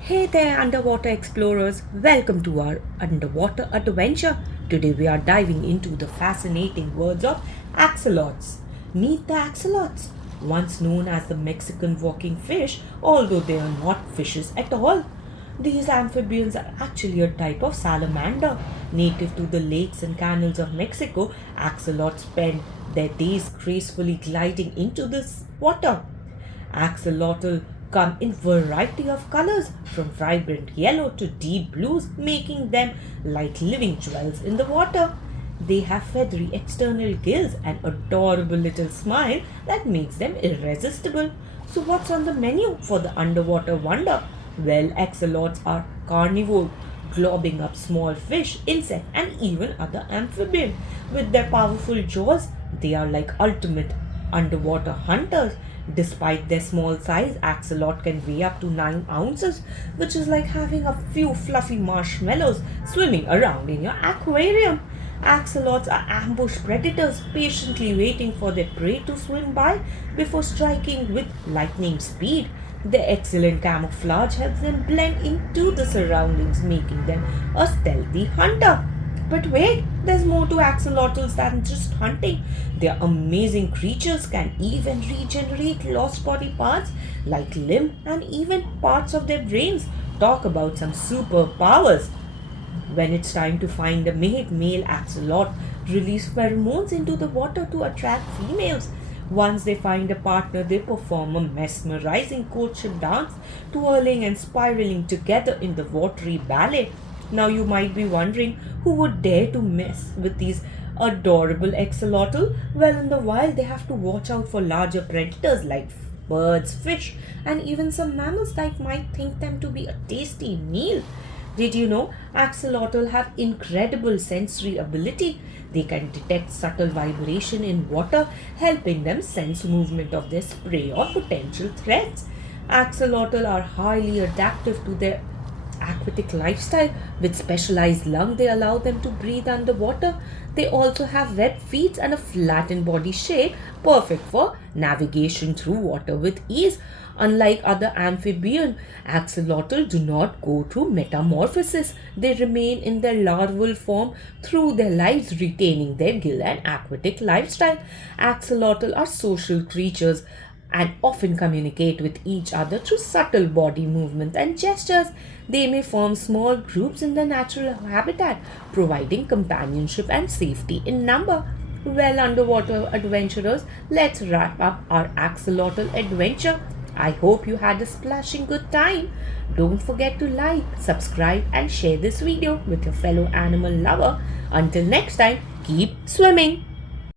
Hey there, underwater explorers. Welcome to our underwater adventure. Today we are diving into the fascinating world of axolotls. Meet the axolotls, once known as the Mexican walking fish, although they are not fishes at all. These amphibians are actually a type of salamander. Native to the lakes and canals of Mexico, axolotls spend their days gracefully gliding into this water. Axolotl come in variety of colors from vibrant yellow to deep blues, making them like living jewels in the water. They have feathery external gills and adorable little smile that makes them irresistible. So what's on the menu for the underwater wonder? Well, axolotls are carnivore, globbing up small fish, insects, and even other amphibians. With their powerful jaws, they are like ultimate underwater hunters. Despite their small size, axolot can weigh up to 9 ounces, which is like having a few fluffy marshmallows swimming around in your aquarium. Axolots are ambush predators, patiently waiting for their prey to swim by before striking with lightning speed. Their excellent camouflage helps them blend into the surroundings, making them a stealthy hunter. But wait, there's more to axolotls than just hunting. They are amazing creatures, can even regenerate lost body parts like limb and even parts of their brains. Talk about some superpowers. When it's time to find a mate, male axolot release pheromones into the water to attract females. Once they find a partner, they perform a mesmerizing courtship dance, twirling and spiraling together in the watery ballet. Now you might be wondering who would dare to mess with these adorable axolotl? Well, in the wild, they have to watch out for larger predators like birds, fish, and even some mammals that might think them to be a tasty meal. Did you know axolotl have incredible sensory ability? They can detect subtle vibration in water, helping them sense movement of their prey or potential threats. Axolotl are highly adaptive to their aquatic lifestyle. With specialized lungs, they allow them to breathe underwater. They also have webbed feet and a flattened body shape, perfect for navigation through water with ease. Unlike other amphibians, axolotl do not go through metamorphosis. They remain in their larval form through their lives, retaining their gill and aquatic lifestyle. Axolotl are social creatures and often communicate with each other through subtle body movements and gestures. They may form small groups in their natural habitat, providing companionship and safety in number. Well, underwater adventurers, let's wrap up our axolotl adventure. I hope you had a splashing good time. Don't forget to like, subscribe, and share this video with your fellow animal lover. Until next time, keep swimming.